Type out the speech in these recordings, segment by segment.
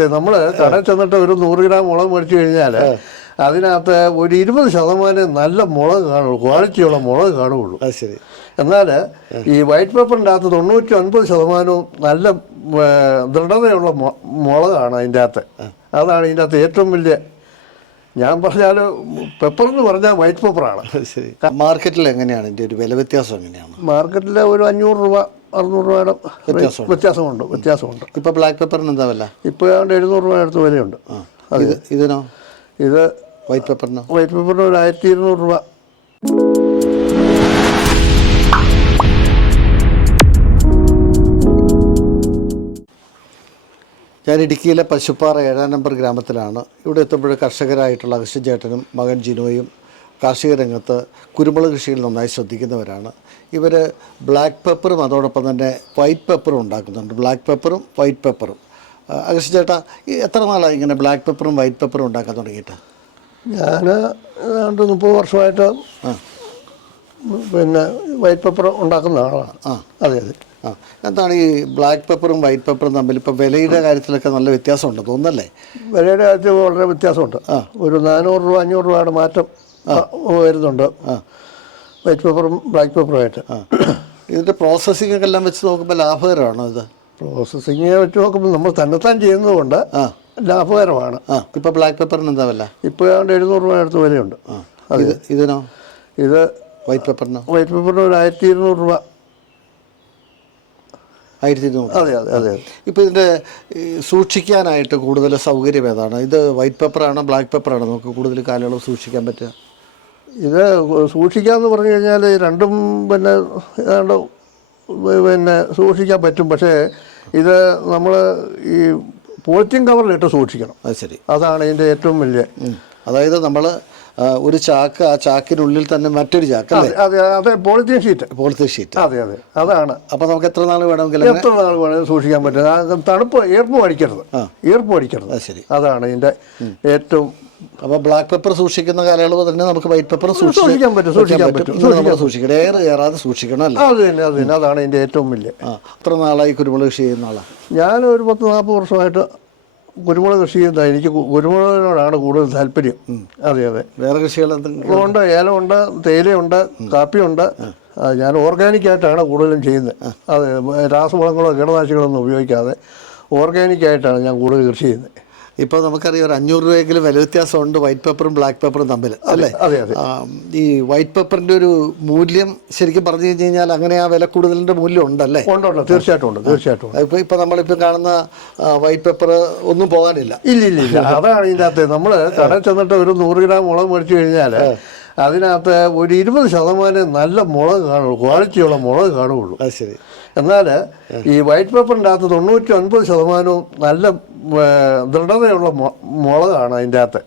ഇതിനകത്ത് നമ്മൾ കടയിൽ ചെന്നിട്ട് ഒരു നൂറ് ഗ്രാം മുളക് മേടിച്ചു കഴിഞ്ഞാൽ അതിനകത്ത് ഒരു ഇരുപത് ശതമാനം നല്ല മുളക് കാണുള്ളൂ ക്വാളിറ്റിയുള്ള മുളക് കാണുകയുള്ളൂ അത് ശരി. എന്നാൽ ഈ വൈറ്റ് പേപ്പറിന്റെ അകത്ത് തൊണ്ണൂറ്റി ഒൻപത് ശതമാനവും നല്ല ദൃഢതയുള്ള മുളകാണ് അതിന്റെ അകത്ത് അതാണ് ഇതിന്റെ അകത്ത് ഏറ്റവും വലിയ ഞാൻ പറഞ്ഞാൽ പെപ്പർ എന്ന് പറഞ്ഞാൽ വൈറ്റ് പേപ്പറാണ് ശരി. മാർക്കറ്റിൽ എങ്ങനെയാണ്? ഇതിന്റെ ഒരു വില വ്യത്യാസം എങ്ങനെയാണ്? മാർക്കറ്റിൽ ഒരു അഞ്ഞൂറ് രൂപ അറുന്നൂറ് രൂപയുടെ വ്യത്യാസമുണ്ട്. വ്യത്യാസമുണ്ട് ഇപ്പോൾ ബ്ലാക്ക് പേപ്പറിന് എന്താ വില? ഇപ്പോൾ ഏതാണ്ട് എഴുന്നൂറ് രൂപ അടുത്ത് വിലയുണ്ട്. ഇത് ഇതിനോ? ഇത് വൈറ്റ് പേപ്പറിനോ വൈറ്റ് പേപ്പറിന് ഒരു ആയിരത്തി ഇരുന്നൂറ് രൂപ. ഞാൻ ഇടുക്കിയിലെ പശുപ്പാറ ഏഴാം നമ്പർ ഗ്രാമത്തിലാണ്. ഇവിടെ എത്തുമ്പോൾ കർഷകരായിട്ടുള്ള അഗസ്റ്റ്യൻ ചേട്ടനും മകൻ ജിനോയും കാർഷിക രംഗത്ത് കുരുമുളക് കൃഷിയിൽ നന്നായി ശ്രദ്ധിക്കുന്നവരാണ്. ഇവർ ബ്ലാക്ക് പെപ്പറും അതോടൊപ്പം തന്നെ വൈറ്റ് പെപ്പറും ഉണ്ടാക്കുന്നുണ്ട്. Black പെപ്പറും white പെപ്പറും. അകർഷി ചേട്ടാ ഈ എത്ര നാളായി ഇങ്ങനെ ബ്ലാക്ക് പെപ്പറും വൈറ്റ് പെപ്പറും ഉണ്ടാക്കാൻ തുടങ്ങിയിട്ട്? ഞാൻ രണ്ട് മുപ്പത് വർഷമായിട്ട് ആ. പിന്നെ വൈറ്റ് പെപ്പർ ഉണ്ടാക്കുന്ന ആളാണ്. ആ. അതെ അതെ. ആ. എന്താണ് ഈ ബ്ലാക്ക് പെപ്പറും വൈറ്റ് പെപ്പറും തമ്മിൽ ഇപ്പം വിലയുടെ കാര്യത്തിലൊക്കെ നല്ല വ്യത്യാസമുണ്ട് തോന്നുന്നല്ലേ? വിലയുടെ കാര്യത്തിൽ വളരെ വ്യത്യാസമുണ്ട്. ആ. ഒരു നാനൂറ് രൂപ അഞ്ഞൂറ് രൂപയുടെ മാറ്റം വരുന്നുണ്ട്. വൈറ്റ് പേപ്പറും ബ്ലാക്ക് പേപ്പറുമായിട്ട് ഇതിന്റെ പ്രോസസ്സിംഗ് ഒക്കെ എല്ലാം വെച്ച് നോക്കുമ്പോൾ ലാഭകരമാണോ ഇത്? പ്രോസസ്സിങ് വെച്ച് നോക്കുമ്പോൾ നമ്മൾ തന്നെത്താൻ ചെയ്യുന്നതുകൊണ്ട് ലാഭകരമാണ്. ഇപ്പോൾ ബ്ലാക്ക് പേപ്പറിന് എന്താ വില? ഇപ്പോൾ ഏതാണ്ട് എഴുന്നൂറ് രൂപ അടുത്ത് വിലയുണ്ട്. അത് ഇത് ഇതിനോ? ഇത് വൈറ്റ് പേപ്പറിനോ വൈറ്റ് പേപ്പറിന് ഒരു ആയിരത്തി ഇരുന്നൂറ് രൂപ. ആയിരത്തി ഇരുന്നൂറ് അതെ അതെ. അതെ ഇപ്പോൾ ഇതിന്റെ സൂക്ഷിക്കാനായിട്ട് കൂടുതൽ സൗകര്യം ഏതാണ്? ഇത് വൈറ്റ് പേപ്പറാണോ ബ്ലാക്ക് പേപ്പറാണോ നമുക്ക് കൂടുതൽ കാലയളവ് സൂക്ഷിക്കാൻ പറ്റുക. ഇത് സൂക്ഷിക്കാമെന്ന് പറഞ്ഞു കഴിഞ്ഞാൽ രണ്ടും പിന്നെ ഏതാണ്ട് പിന്നെ സൂക്ഷിക്കാൻ പറ്റും. പക്ഷേ ഇത് നമ്മൾ ഈ പോളിത്തീൻ കവറിലിട്ട് സൂക്ഷിക്കണം. അത് ശരി. അതാണ് ഇതിന്റെ ഏറ്റവും വലിയ അതായത് നമ്മൾ ഒരു ചാക്ക് ആ ചാക്കിനുള്ളിൽ തന്നെ മറ്റൊരു ചാക്ക് അതെ അതെ പോളിത്തീൻ ഷീറ്റ്. Polythene sheet. അതെ അതെ അതാണ്. അപ്പോൾ നമുക്ക് എത്ര നാൾ വേണമെങ്കിൽ എത്ര നാൾ വേണമെങ്കിലും സൂക്ഷിക്കാൻ പറ്റും. തണുപ്പ് ഈർപ്പം അടിക്കരുത്. ഈർപ്പം അടിക്കരുത്. അത് ശരി. അതാണ് ഇതിന്റെ ഏറ്റവും അപ്പോൾ ബ്ലാക്ക് പെപ്പർ സൂക്ഷിക്കുന്ന കാലയളവ് തന്നെ നമുക്ക് വൈറ്റ് പെപ്പർ സൂക്ഷിക്കാൻ പറ്റും, സൂക്ഷിക്കാൻ പറ്റും, സൂക്ഷിക്കണം എയർ കയറാതെ സൂക്ഷിക്കണം. അല്ലേ അത് തന്നെ അത് തന്നെ. അതാണ് എന്റെ ഏറ്റവും വലിയ ആ എത്ര നാളായി കുരുമുളക് കൃഷി ചെയ്യുന്ന ആളാണ് ഞാൻ ഒരു പത്ത് നാൽപ്പത് വർഷമായിട്ട് കുരുമുളക് കൃഷി ചെയ്യുന്ന എനിക്ക് കുരുമുളകിനോടാണ് കൂടുതൽ താല്പര്യം. അതെ അതെ. വേറെ കൃഷികൾ ഉണ്ട് ഏലമുണ്ട് തേയിലയുണ്ട് കാപ്പിയുണ്ട്. ഞാൻ ഓർഗാനിക് ആയിട്ടാണ് കൂടുതലും ചെയ്യുന്നത്. അതെ രാസവളങ്ങളോ കീടനാശികളൊന്നും ഉപയോഗിക്കാതെ ഓർഗാനിക് ആയിട്ടാണ് ഞാൻ കൂടുതൽ കൃഷി ചെയ്യുന്നത്. ഇപ്പോൾ നമുക്കറിയാം ഒരു അഞ്ഞൂറ് രൂപയെങ്കിലും വില വ്യത്യാസമുണ്ട് വൈറ്റ് പേപ്പറും ബ്ലാക്ക് പേപ്പറും തമ്മിൽ അല്ലേ? അതെ അതെ. ഈ വൈറ്റ് പേപ്പറിന്റെ ഒരു മൂല്യം ശരിക്കും പറഞ്ഞു കഴിഞ്ഞ് കഴിഞ്ഞാൽ അങ്ങനെ ആ വില കൂടുതലിന്റെ മൂല്യം ഉണ്ടല്ലേ? ഉണ്ട് ഉണ്ട് തീർച്ചയായിട്ടും ഉണ്ട് തീർച്ചയായിട്ടും ഇപ്പോൾ ഇപ്പോൾ നമ്മളിപ്പോൾ കാണുന്ന വൈറ്റ് പേപ്പർ ഒന്നും പോകാനില്ല. ഇല്ല ഇല്ല ഇല്ല. അതാണ് ഇതിനകത്ത് നമ്മൾ കടയിൽ ചെന്നിട്ട് ഒരു നൂറ് ഗ്രാം മുളക് മേടിച്ചു കഴിഞ്ഞാൽ അതിനകത്ത് ഒരു ഇരുപത് ശതമാനം നല്ല മുളക് കാണുള്ളൂ ക്വാളിറ്റിയുള്ള മുളക് കാണുകയുള്ളൂ അത് ശരി. എന്നാൽ ഈ വൈറ്റ് പേപ്പറിന്റെ അകത്ത് തൊണ്ണൂറ്റി ഒൻപത് ശതമാനവും നല്ല ദൃഢതയുള്ള മുളകാണ് അതിന്റെ അകത്ത്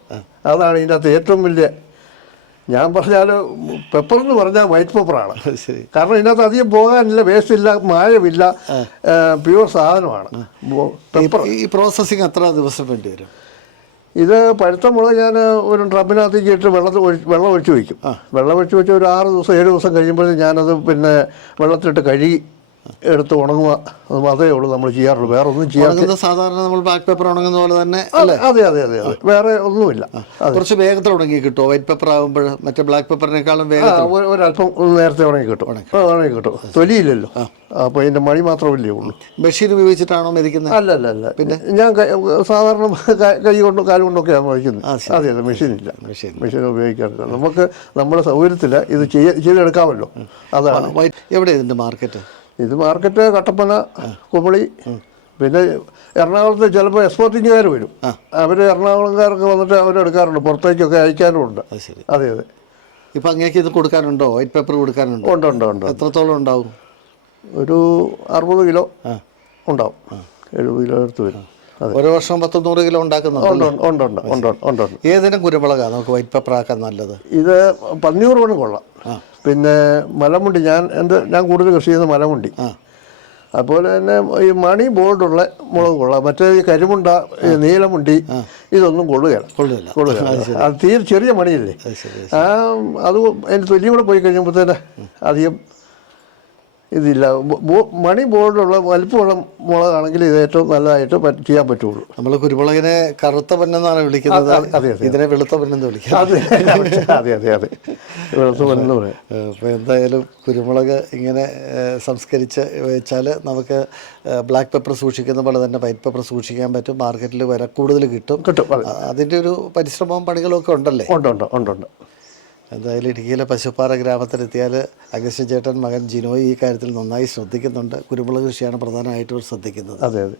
അതാണ് ഇതിന്റെ അകത്ത് ഏറ്റവും വലിയ ഞാൻ പറഞ്ഞാൽ പെപ്പർ എന്ന് പറഞ്ഞാൽ വൈറ്റ് പേപ്പറാണ്. കാരണം ഇതിനകത്ത് അധികം പോകാനില്ല വേസ്റ്റ് ഇല്ല മായമില്ല പ്യുവർ സാധനമാണ്. പെപ്പർ. ഈ പ്രോസസ്സിങ് എത്ര ദിവസം വേണ്ടി വരും? ഇത് പഴുത്ത മുളക് ഞാൻ ഒരു ഡ്രമ്മിനകത്തേക്ക് ഇട്ട് വെള്ളത്തിൽ വെള്ളം ഒഴിച്ച് വയ്ക്കും. വെള്ളം ഒഴിച്ച് വെച്ച് ഒരു ആറ് ദിവസം ഏഴ് ദിവസം കഴിയുമ്പോഴേ ഞാനത് പിന്നെ വെള്ളത്തിലിട്ട് കഴുകി എടുത്ത് ഉണങ്ങുക. അത് മാത്രമേ ഉള്ളൂ നമ്മൾ ചെയ്യാറുള്ളൂ. വേറെ ഒന്നും ചെയ്യാറില്ല സാധാരണ നമ്മൾ ബാക്ക് പേപ്പർ ഉണങ്ങുന്ന പോലെ തന്നെ അല്ലേ? അതെ അതെ അതെ അതെ. വേറെ ഒന്നുമില്ല. കുറച്ച് വേഗത്തിൽ ഉണങ്ങി കിട്ടുമോ? വൈറ്റ് പേപ്പർ ആകുമ്പോൾ മറ്റേ ബ്ലാക്ക് പേപ്പറിനേക്കാളും വേഗം ഒരല്പം നേരത്തെ ഉണങ്ങി കിട്ടും. ഉണങ്ങി കിട്ടും. തൊലിയില്ലല്ലോ. അപ്പോൾ ഇതിന്റെ മണി മാത്രമല്ലേ ഉള്ളൂ. മെഷീൻ ഉപയോഗിച്ചിട്ടാണോ മെതിക്കുന്നത് അല്ല അല്ല അല്ല പിന്നെ? ഞാൻ സാധാരണ ക- കൊണ്ടും കാൽ കൊണ്ടൊക്കെയാണ് വഹിക്കുന്നത് അതെ അതെ മെഷീനില്ല മെഷീൻ മെഷീൻ ഉപയോഗിക്കാറില്ല. നമുക്ക് നമ്മുടെ സൗകര്യത്തിൽ ഇത് ചെയ്യ ചെയ്തെടുക്കാമല്ലോ. അതാണ്. എവിടെ ഇതിന്റെ മാർക്കറ്റ് ഇത് മാർക്കറ്റ് കട്ടപ്പന കുമളി പിന്നെ എറണാകുളത്ത് ചിലപ്പോൾ എക്സ്പോർട്ടിങ്ങുകാർ വരും. അവർ എറണാകുളംകാരൊക്കെ വന്നിട്ട് അവരെടുക്കാറുണ്ട് പുറത്തേക്കൊക്കെ അയക്കാനുമുണ്ട്. അതെ അതെ ഇപ്പം അങ്ങേക്ക് ഇത് കൊടുക്കാനുണ്ടോ? White paper കൊടുക്കാനുണ്ടോ? ഉണ്ട് ഉണ്ട് ഉണ്ട്. എത്രത്തോളം ഉണ്ടാവും? ഒരു അറുപത് കിലോ ഉണ്ടാവും. എഴുപത് കിലോ അടുത്ത് വരും. ഓരോ വർഷം പത്തൊന്നൂറ് കിലോ ഉണ്ടാക്കുന്നുണ്ട് ഏതിനും കുരുമുളകാണ് നമുക്ക് വൈറ്റ് പേപ്പർ ആക്കാൻ നല്ലത്. ഇത് പന്നിയൂർ മണ്ണ് കൊള്ളാം. പിന്നെ മലമുണ്ടി ഞാൻ എന്റെ ഞാൻ കൂടുതൽ കൃഷി ചെയ്യുന്നത് മലമുണ്ടി. അതുപോലെ തന്നെ ഈ മണി ബോർഡുള്ള മുളക് കൊള്ളാം. മറ്റേ ഈ കരിമുണ്ട നീലമുണ്ടി ഇതൊന്നും കൊള്ളുകയാണ് കൊള്ളുകയാണ് അത് തീരെ ചെറിയ മണിയല്ലേ? ആ അത് അതിന്റെ തൊലിയും കൂടെ പോയി കഴിയുമ്പോഴത്തേന് അധികം ഇതില്ല. മണി ബോർഡുള്ള വലിപ്പമുള്ള മുളകാണെങ്കിൽ ഇത് ഏറ്റവും നല്ലതായിട്ട് ചെയ്യാൻ പറ്റുള്ളൂ. നമ്മൾ കുരുമുളകിനെ കറുത്ത പൊന്നെന്നാണ് വിളിക്കുന്നത്. അതെ. ഇതിനെ വെളുത്ത പൊന്നെന്ന് വിളിക്കുന്നത് അതെ അതെ അതെ അതെ. വെളുത്ത പൊന്നെന്ന് പറയാം. അപ്പോൾ എന്തായാലും കുരുമുളക് ഇങ്ങനെ സംസ്കരിച്ച് വെച്ചാൽ നമുക്ക് ബ്ലാക്ക് പെപ്പർ സൂക്ഷിക്കുന്ന പോലെ തന്നെ വൈറ്റ് പെപ്പർ സൂക്ഷിക്കാൻ പറ്റും. മാർക്കറ്റിൽ വില കൂടുതൽ കിട്ടും. കിട്ടും അതിന്റെ ഒരു പരിശ്രമവും പണികളും ഒക്കെ ഉണ്ടല്ലേ? ഉണ്ട് ഉണ്ട് ഉണ്ട് ഉണ്ട്. എന്തായാലും ഇടുക്കിയിലെ പശുപ്പാറ ഗ്രാമത്തിലെത്തിയാൽ അഗസ്റ്റ്യൻ ചേട്ടൻ മകൻ ജിനോയ് ഈ കാര്യത്തിൽ നന്നായി ശ്രദ്ധിക്കുന്നുണ്ട്. കുരുമുളക് കൃഷിയാണ് പ്രധാനമായിട്ടും ശ്രദ്ധിക്കുന്നത്. അതെ അതെ.